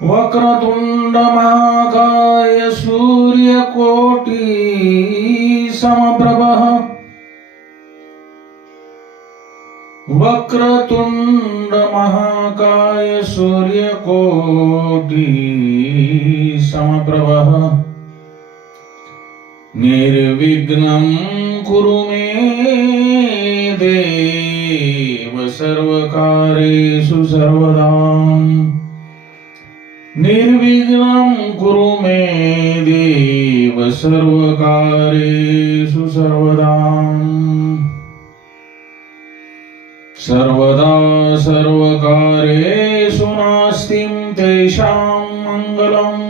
वक्रतुंड महाकाय सूर्यकोटि समप्रभः वक्रतुंड महाकाय सूर्यकोटि समप्रभः निर्विघ्नं कुरु मे देव सर्वकार्येषु सर्वदा निर्विघ्नं कुरु मे देव सर्वकार्येषु सर्वदा सर्वदा सर्वकार्येषु नास्तिं तेषां मङ्गलम्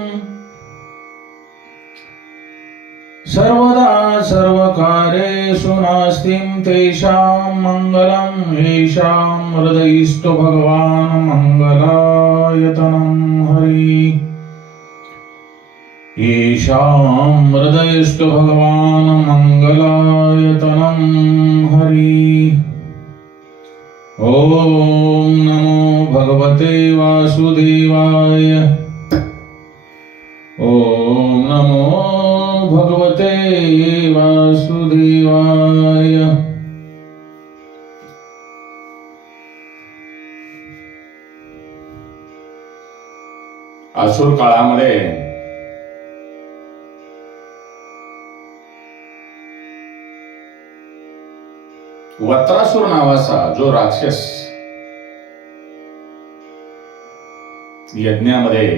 सर्वदा सर्वकार्येषु नास्तिं तेषां मङ्गलं येषां हृदयस्थो भगवान् मङ्गलायतनं हरि येषां हृदयस्थो भगवान् मङ्गलायतनं हरि ॐ नमो भगवते वासुदेवाय ॐ नमो भगवते वासुदेवाय। असुर काळामध्ये वत्रासुर नावाचा जो राक्षस यज्ञामध्ये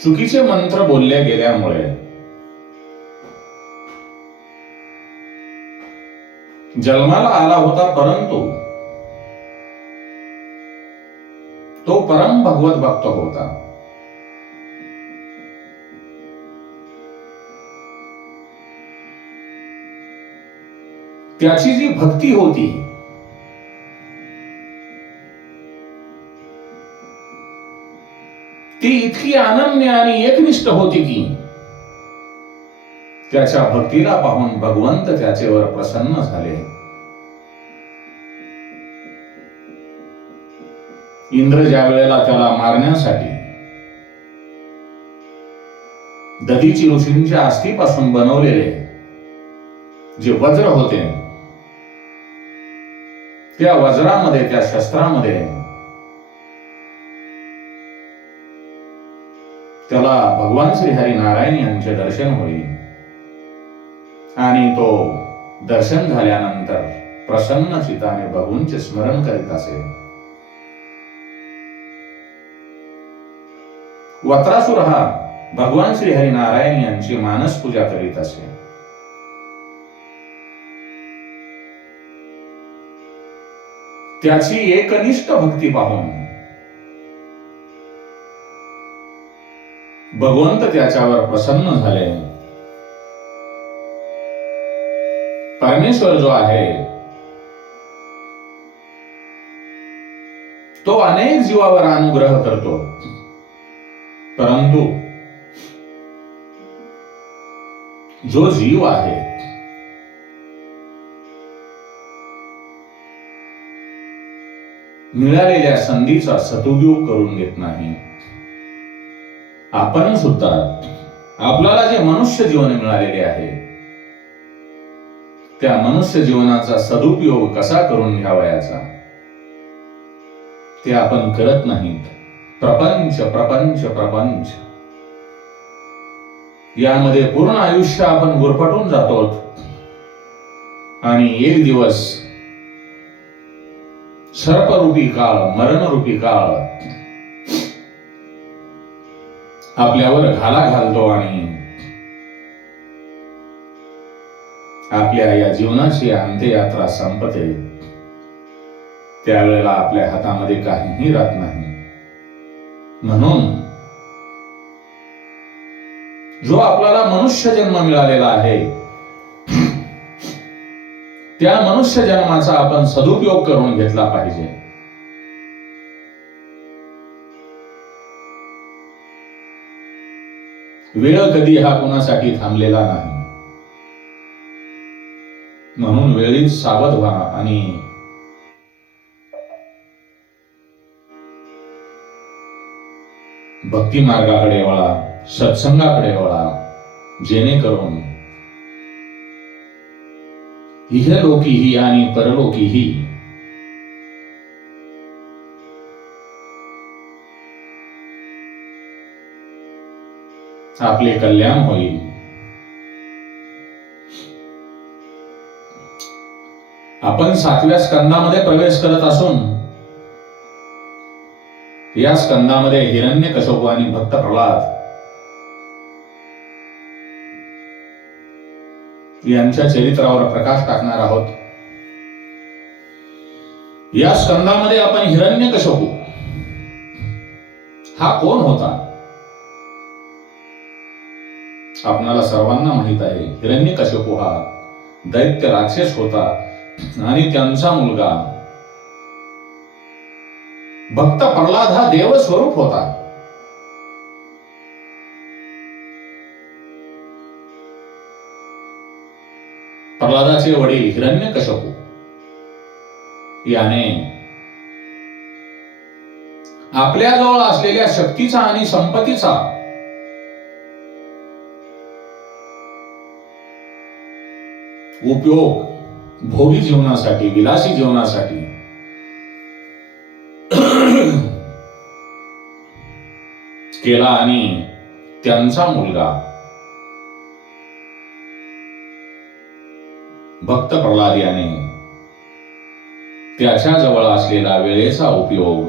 चुकीचे मंत्र बोलले गेल्यामुळे जन्माला आला होता, परंतु तो परम भगवत भक्त होता. त्याची जी भक्ती होती ती इतकी अनन्य आणि एकनिष्ठ होती की त्याच्या भक्तीला पाहून भगवंत त्याच्यावर प्रसन्न झाले. इंद्र ज्या वेळेला त्याला मारण्यासाठी दधीची ऋषींच्या अस्थीपासून बनवलेले जे वज्र होते, त्या वज्रामध्ये, त्या शस्त्रामध्ये त्याला भगवान श्री हरी नारायण यांचे दर्शन होईल आणि तो दर्शन झाल्यानंतर प्रसन्न चित्ताने भगवंचे स्मरण करीत असे. वत्रासुर हा भगवान श्री हरी नारायण यांची मानस पूजा करीत असे. त्याची एकनिष्ठ भक्ती पाहून भगवंत त्याच्यावर प्रसन्न झाले. परमेश्वर जो आहे तो अनेक जीवावर अनुग्रह करतो, परंतु जो जीव आहे मिळालेल्या संधीचा सदुपयोग करून घेत नाही. आपण सुद्धा आपल्याला जे मनुष्य जीवन मिळालेले आहे त्या मनुष्य जीवनाचा सदुपयोग कसा करून घ्यावयाचा ते आपण करत नाहीत. प्रपंच प्रपंच प्रपंच यामध्ये पूर्ण आयुष्य आपण गुरफटून जातो आणि एक दिवस सर्परूपी काळ, मरणरूपी काळ आपल्यावर घाला घालतो आणि आपल्या या जीवनाची अंत्ययात्रा संपते. त्यावेळेला आपल्या हातामध्ये काहीही राहत नाही. म्हणून जो आपल्याला मनुष्य जन्म मिळालेला आहे त्या मनुष्य जन्माचा आपण सदुपयोग करून घेतला पाहिजे. वेळ कधी हा कुणासाठी थांबलेला नाही. म्हणून वेळीच सावध व्हा आणि भक्ती मार्गाकडे वळा, सत्संगाकडे वळा, जेणेकरून इहलोकीही आणि परलोकीही आपले कल्याण होईल. आपण 7व्या स्कंदामध्ये प्रवेश करत असून या स्कंदामध्ये हिरण्यकश्यप आणि भक्त प्रल्हाद यांच्या चरित्रावर प्रकाश टाकणार आहोत. या स्कंदामध्ये आपण हिरण्यकश्यप हा कोण होता? आपणाला सर्वांना माहित आहे, हिरण्यकश्यप हा दैत्य राक्षस होता आणि त्यांचा मुलगा भक्त प्रल्हाद हा देवस्वरूप होता. प्रल्हादाचे वडील हिरण्यकश्यप याने आपल्याजवळ असलेल्या शक्तीचा आणि संपत्तीचा उपयोग भोगी जीवनासाठी, विलासी जीवनासाठी केला आणि त्यांचा मुलगा भक्त प्रल्हाद याने त्याच्या जवळ असलेला वेळेचा उपयोग,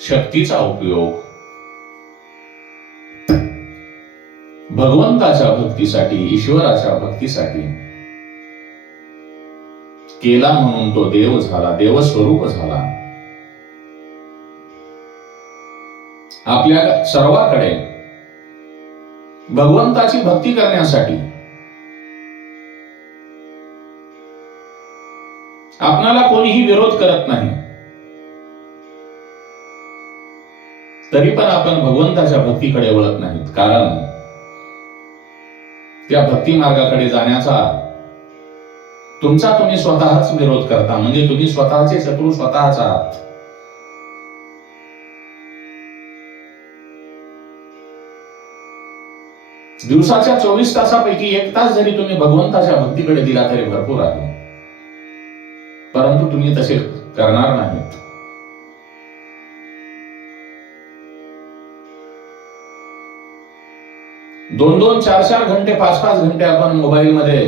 शक्तीचा उपयोग भगवंताच्या भक्तीसाठी, ईश्वराच्या भक्तीसाठी केला, म्हणून तो देव झाला, देवस्वरूप झाला. आपल्या सर्वांकडे भगवंताची भक्ती करण्यासाठी आपणाला कोणीही विरोध करत नाही, तरी पण आपण भगवंताच्या भक्तीकडे वळत नाहीत. कारण त्या भक्ती मार्गाकडे जाण्याचा तुमचा तुम्ही स्वतःच विरोध करता, म्हणजे तुम्ही स्वतःचे शत्रू स्वतःच आहात. दिवसाच्या 24 तासापैकी 1 तास जरी तुम्ही भगवंताच्या भक्तीकडे दिला तरी भरपूर आहे, परंतु तुम्ही तसे करणार नाहीत. दोन 4 घंटे 5 घंटे आपण मोबाईल मध्ये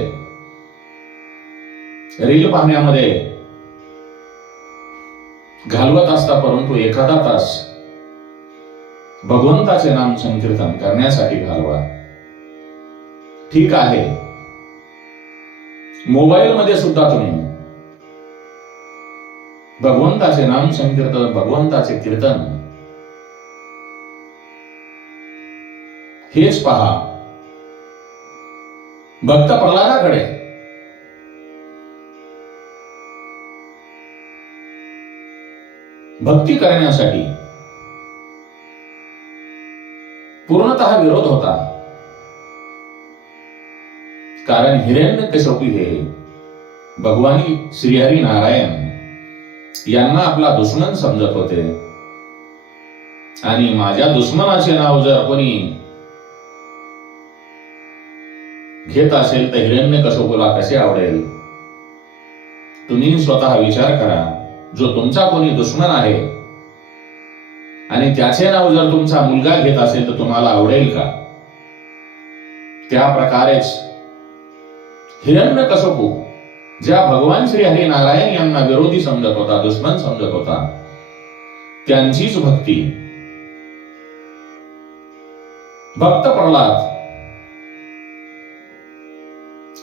रील पाहण्यामध्ये घालवत असता, परंतु एखादा तास भगवंताचे नाम संकीर्तन करण्यासाठी घालवा. ठीक आहे, मोबाईल मध्ये सुद्धा तुम्ही भगवंताचे नाम संकीर्तन, भगवंताचे कीर्तन हेच पहा. भक्त प्रल्हादाकडे भक्ती करण्यासाठी पूर्णतः विरोध होता. कारण हिरण्यकश्यप हे भगवानी श्रीहरी नारायण यांना आपला दुश्मन समजत होते आणि माझ्या दुश्मनाचे नाव जर कोणी घेत असेल तर हिरण्यकश्यपूला कसे आवडेल? तुम्ही स्वतः विचार करा. जो तुमचा कोणी दुश्मन आहे आणि त्याचे नाव जर तुमचा मुलगा घेत असेल तर तुम्हाला आवडेल का? त्या प्रकारेच हिरण्यकश्यपू ज्या भगवान श्री हरी नारायण यांना विरोधी समजत होता, दुश्मन समजत होता, त्यांचीच भक्ती भक्त प्रल्हाद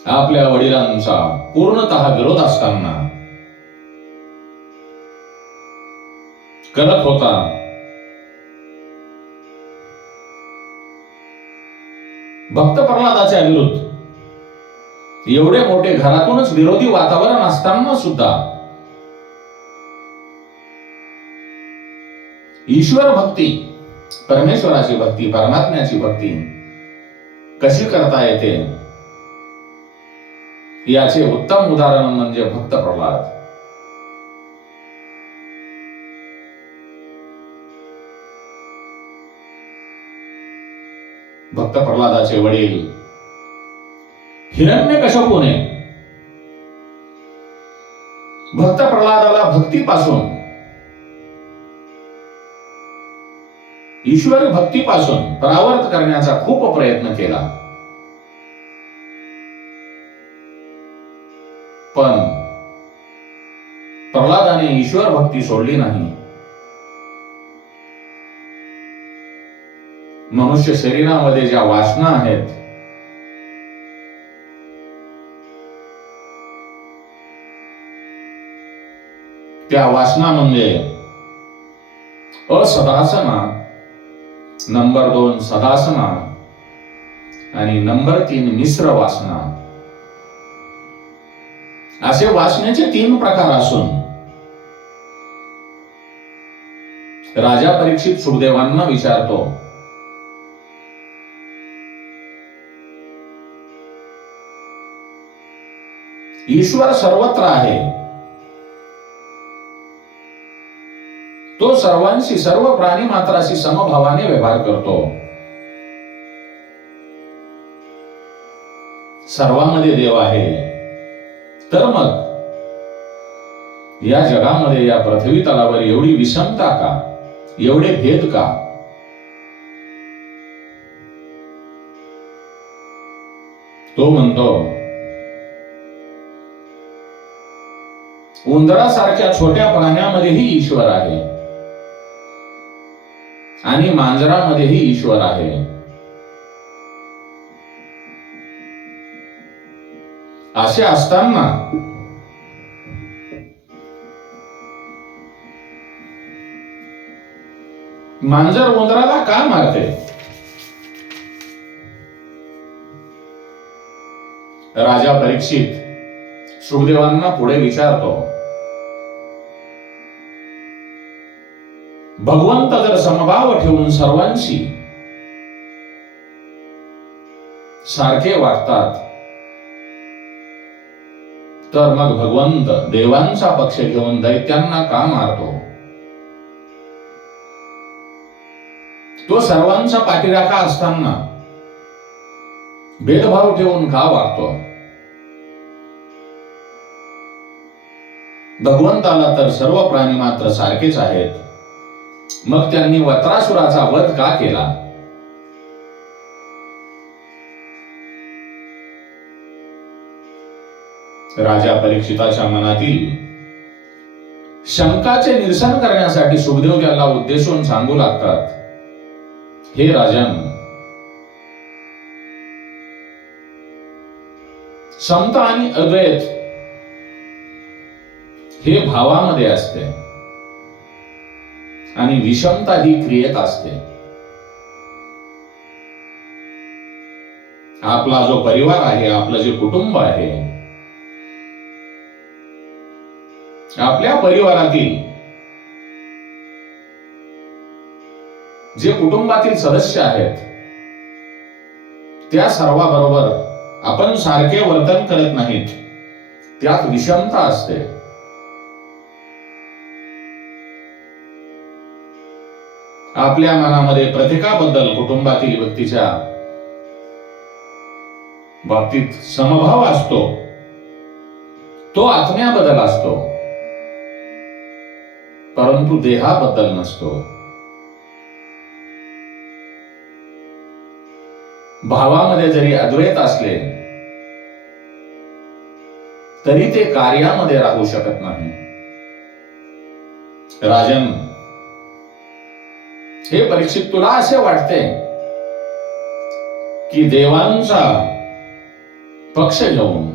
आपल्या वडिलांचा पूर्णतः विरोध असताना करत होता. भक्त प्रल्हादाच्या विरुद्ध एवढे मोठे घरातूनच विरोधी वातावरण असताना सुद्धा ईश्वर भक्ती, परमेश्वराची भक्ती, परमात्म्याची भक्ती कशी करता येते याचे उत्तम उदाहरण म्हणजे भक्त प्रल्हाद. भक्त प्रल्हादाचे वडील हिरण्यकश्यपूने भक्त प्रल्हादाला भक्तीपासून, ईश्वर भक्तीपासून परावर्त करण्याचा खूप प्रयत्न केला, पण प्रल्हादाने ईश्वर भक्ती सोडली नाही. मनुष्य शरीरामध्ये ज्या वासना आहेत त्या वासना म्हणजे असदासना, नंबर 2 सदासना आणि नंबर 3 मिश्र वासना, असे वासनेचे 3 प्रकार असून राजा परीक्षित सुखदेवांना विचारतो, ईश्वर सर्वत्र आहे, तो सर्वांशी, सर्व प्राणी मात्राशी समभावाने व्यवहार करतो, सर्वांमध्ये देव आहे, तर मग या जगामध्ये, या पृथ्वी तलावर एवढी विषमता का, एवढे भेद का? तो म्हणतो, उंदरासारख्या छोट्या प्राण्यामध्येही ईश्वर आहे आणि मांजरामध्येही ईश्वर आहे. असे असताना मांजर उंदराला का मारते? राजा परीक्षित सुखदेवांना पुढे विचारतो, भगवंत जर समभाव ठेवून सर्वांशी सारखे वागतात, तर मग भगवंत देवांचा पक्ष घेऊन दैत्यांना का मारतो? तो सर्वांचा पाठीराखा असताना भेदभाव ठेवून का वागतो? भगवंताला तर सर्व प्राणी मात्र सारखेच आहेत, मग त्यांनी वत्रासुराचा वध का केला? राजा परीक्षिताच्या मनातील शंकाचे निरसन करण्यासाठी सुखदेव त्याला उद्देशून सांगू लागतात, हे राजन, समता आणि अद्वैत हे भावामध्ये असते आणि विषमता ही क्रियेत असते. आपला जो परिवार आहे, आपलं जे कुटुंब आहे, आपल्या परिवारातील जे कुटुंबातील सदस्य आहेत त्या सर्वांबरोबर आपण सारखे वर्तन करत नाहीत, त्यात विषमता असते. आपल्या मनामध्ये प्रत्येकाबद्दल, कुटुंबातील व्यक्तीच्या बाबतीत समभाव असतो, तो आत्म्याबद्दल असतो, परंतु देहाबद्दल नसतो. भावामध्ये जरी अद्वैत असले तरी ते कार्यामध्ये राहू शकत नाही. राजन, हे परीक्षित, तुला असे वाटते की देवांचा पक्ष घेऊन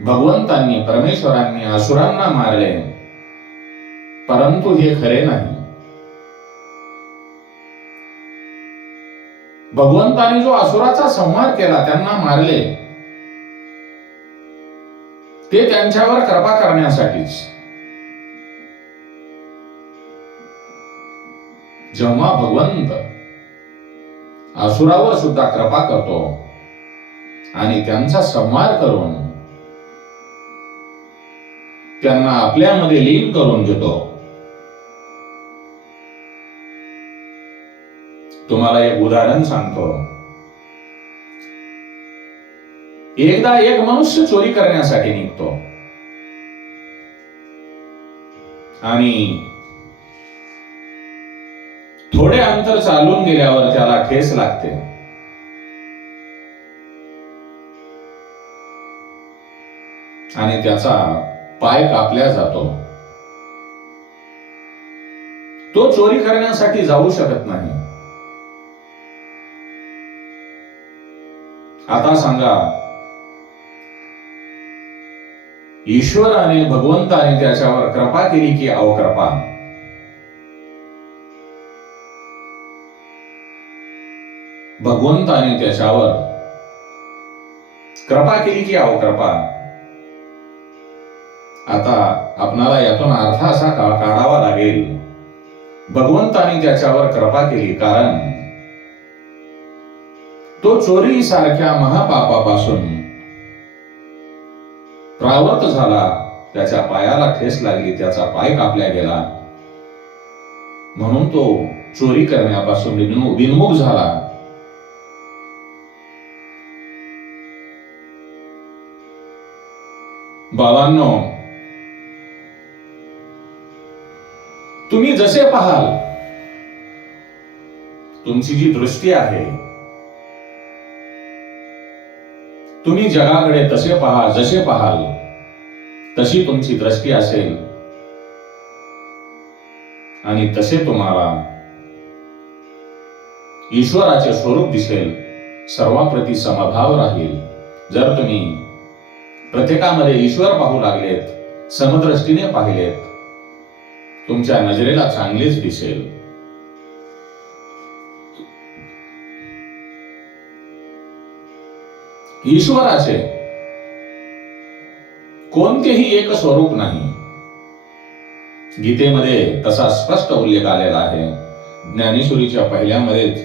भगवंतांनी, परमेश्वरांनी असुरांना मारले, परंतु हे खरे नाही. भगवंतांनी जो असुराचा संहार केला, त्यांना मारले, ते त्यांच्यावर कृपा करण्यासाठीच. जेव्हा भगवंत असुरावर सुद्धा कृपा करतो आणि त्यांचा संहार करून त्यांना आपल्यामध्ये लीन करून घेतो, तुम्हाला एक उदाहरण सांगतो. एकदा एक मनुष्य चोरी करण्यासाठी निघतो आणि थोडे अंतर चालून गेल्यावर त्याला ठेस लागते. आणि त्याचा पाय कापला जातो. तो चोरी करण्यासाठी जाऊ शकत नाही. आता सांगा, ईश्वराने भगवंताने त्याच्यावर कृपा केली की अवकृपा? भगवंताने त्याच्यावर कृपा केली की अवकृपा? आता आपणाला यातून अर्थ असा काढावा लागेल, भगवंताने त्याच्यावर कृपा केली कारण तो चोरी सारख्या महापापापासून प्रावर्त झाला. त्याच्या पायाला ठेस लागली, त्याचा पाय कापला गेला, म्हणून तो चोरी करण्यापासून विनमुख झाला. बाबांनो, तुम्ही जसे पाहाल, तुमची जी दृष्टी आहे, तुम्ही जगाकडे तसे पहा, जसे पाहाल तशी तुमची दृष्टी असेल आणि तसे तुम्हाला ईश्वराचे स्वरूप दिसेल. सर्वाप्रती समभाव राहील. जर तुम्ही प्रत्येकामध्ये ईश्वर पाहू लागलेत, समदृष्टीने पाहिलेत, तुमच्या नजरेला चांगलेच दिसेल. ईश्वराचे कोणतेही एक स्वरूप नाही. गीतेमध्ये तसा स्पष्ट उल्लेख आलेला आहे. ज्ञानेश्वरीच्या पहिल्यामध्येच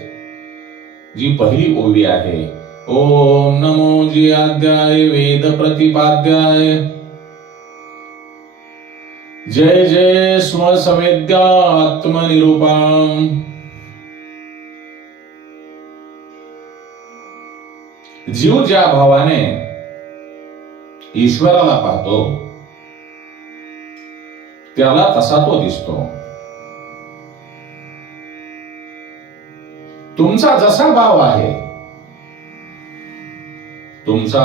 जी पहिली ओवी आहे, ओम नमो जियाद्याय वेद प्रतिपाद्याय जय जय स्वसवेद्या आत्मनिरूपाम. जीव ज्या भावाने ईश्वराला पाहतो त्याला तसा तो दिसतो. तुमचा जसा भाव आहे, तुमचा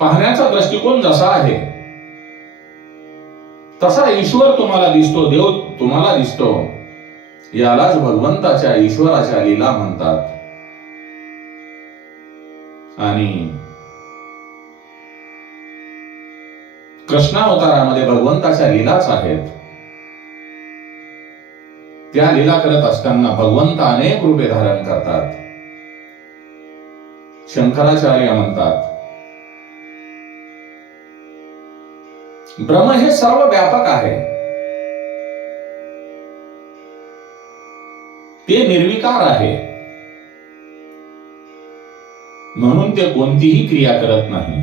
पाहण्याचा दृष्टिकोन जसा आहे, तसा ईश्वर तुम्हाला दिसतो, देव तुम्हाला दिसतो. यालाच भगवंताच्या, ईश्वराच्या लीला म्हणतात. आणि कृष्णावतारामध्ये भगवंताच्या लीलाच आहेत. त्या लीला करत असताना भगवंत अनेक रूपे धारण करतात. शंकराचार्य म्हणतात, ब्रह्म हे सर्व व्यापक आहे, ते निर्विकार आहे, म्हणून ते कोणतीही क्रिया करत नाही.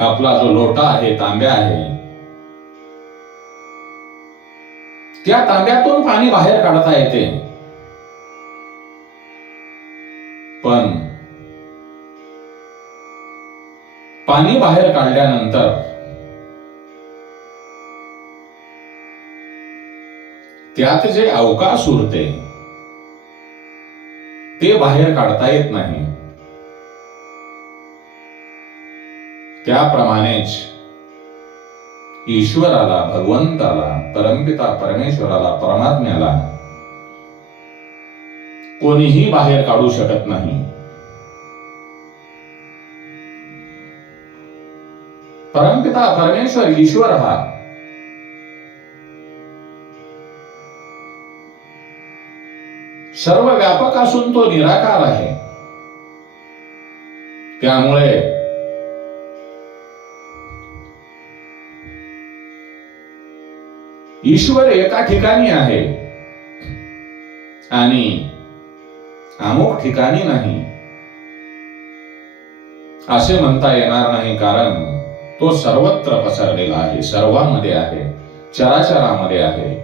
आपला जो लोटा आहे, तांब्या आहे, त्या तांब्यातून पाणी बाहेर काढता येते, पण पाणी बाहेर काढल्यानंतर त्यात जे अवकाश उरते ते बाहेर काढता येत नाही. त्याप्रमाणेच ईश्वराला, भगवंताला, परमपिता परमेश्वराला, परमात्म्याला कोणीही बाहेर काढू शकत नाही. परमपिता परमेश्वर ईश्वर हा सर्व व्यापक असून तो निराकार आहे. त्यामुळे ईश्वर एका ठिकाणी आहे आणि अमुक ठिकाणी नाही असे म्हणता येणार नाही, कारण तो सर्वत्र पसरलेला आहे, सर्वांमध्ये आहे, चराचरामध्ये आहे.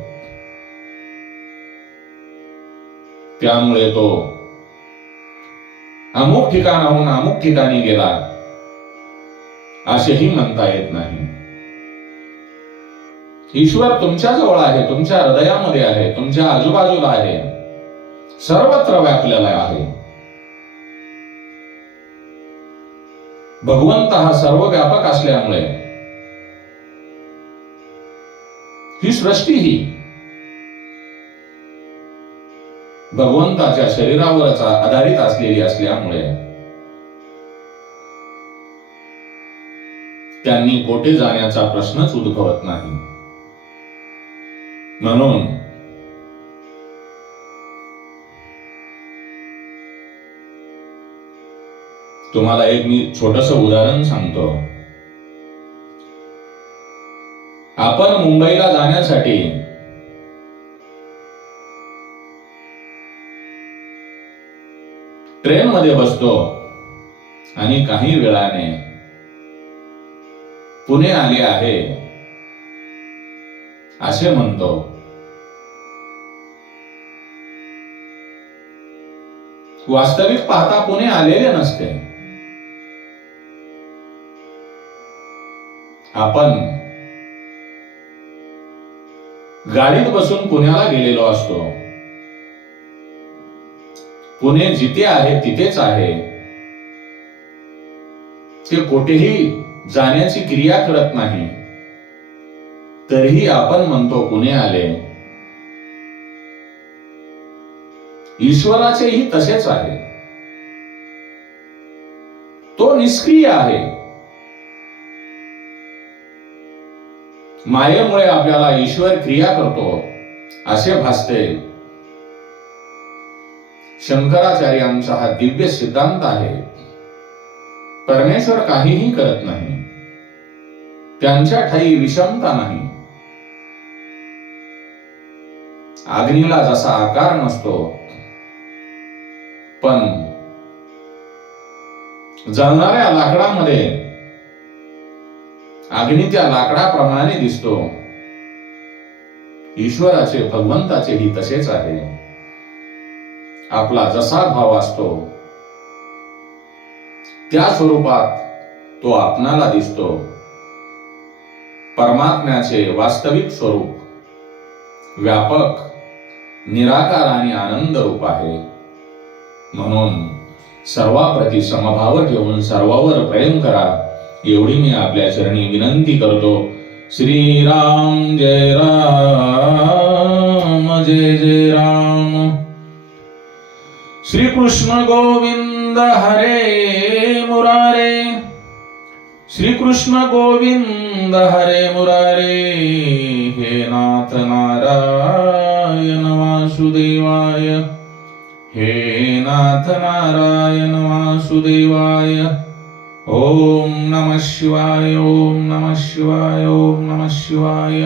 त्यामुळे तो अमुक ठिकाणाहून अमुक ठिकाणी गेला असेही म्हणता येत नाही. ईश्वर तुमच्या जवळ आहे, तुमच्या हृदयामध्ये आहे, तुमच्या आजूबाजूला आहे, सर्वत्र व्यापलेला आहे. भगवंत हा सर्व व्यापक असल्यामुळे ही सृष्टी ही भगवंताच्या शरीरावरच आधारित असलेली असल्यामुळे त्यांनी कोठे जाण्याचा प्रश्नच उद्भवत नाही. म्हणून तुम्हाला एक मी छोटस उदाहरण सांगतो. आपण मुंबईला जाण्यासाठी ट्रेन मध्ये बसतो आणि काही वेळाने पुणे आले आहे असे म्हणतो. वास्तविक पाहता पुणे आलेले नसते. आपण गाडीत बसून पुण्याला गेलेलो असतो. पुणे जिथे आहे तिथेच आहे. ते कोठेही जाण्याची क्रिया करत नाही, तरीही आपण म्हणतो पुणे आले. ईश्वराचेही तसेच आहे. तो निष्क्रिय आहे. मायेमुळे आपल्याला ईश्वर क्रिया करतो असे भासते. शंकराचार्यांचा हा दिव्य सिद्धांत आहे. परमेश्वर काहीही करत नाही. त्यांच्या ठाई विषमता नाही. अग्नीला जसा आकार नसतो, पण जळणाऱ्या लाकडामध्ये अग्नी त्या लाकडाप्रमाणे दिसतो. ईश्वराचे, भगवंताचेही तसेच आहे. आपला जसा भाव असतो त्या स्वरूपात तो आपणाला दिसतो. परमात्म्याचे वास्तविक स्वरूप व्यापक, निराकार आणि आनंद रूप आहे. म्हणून सर्वाप्रती समभाव ठेवून सर्वावर प्रेम करा, एवढी मी आपल्या चरणी विनंती करतो. श्रीराम जय राम, जय जय राम. श्री कृष्ण गोविंद हरे मुरारे, श्री कृष्ण गोविंद हरे मुरारे. हे नाथ नारायण वासुदेवाय, हे नाथ नारायण वासुदेवाय. ओम नमः शिवाय, ओम नमः शिवाय, ओम नमः शिवाय.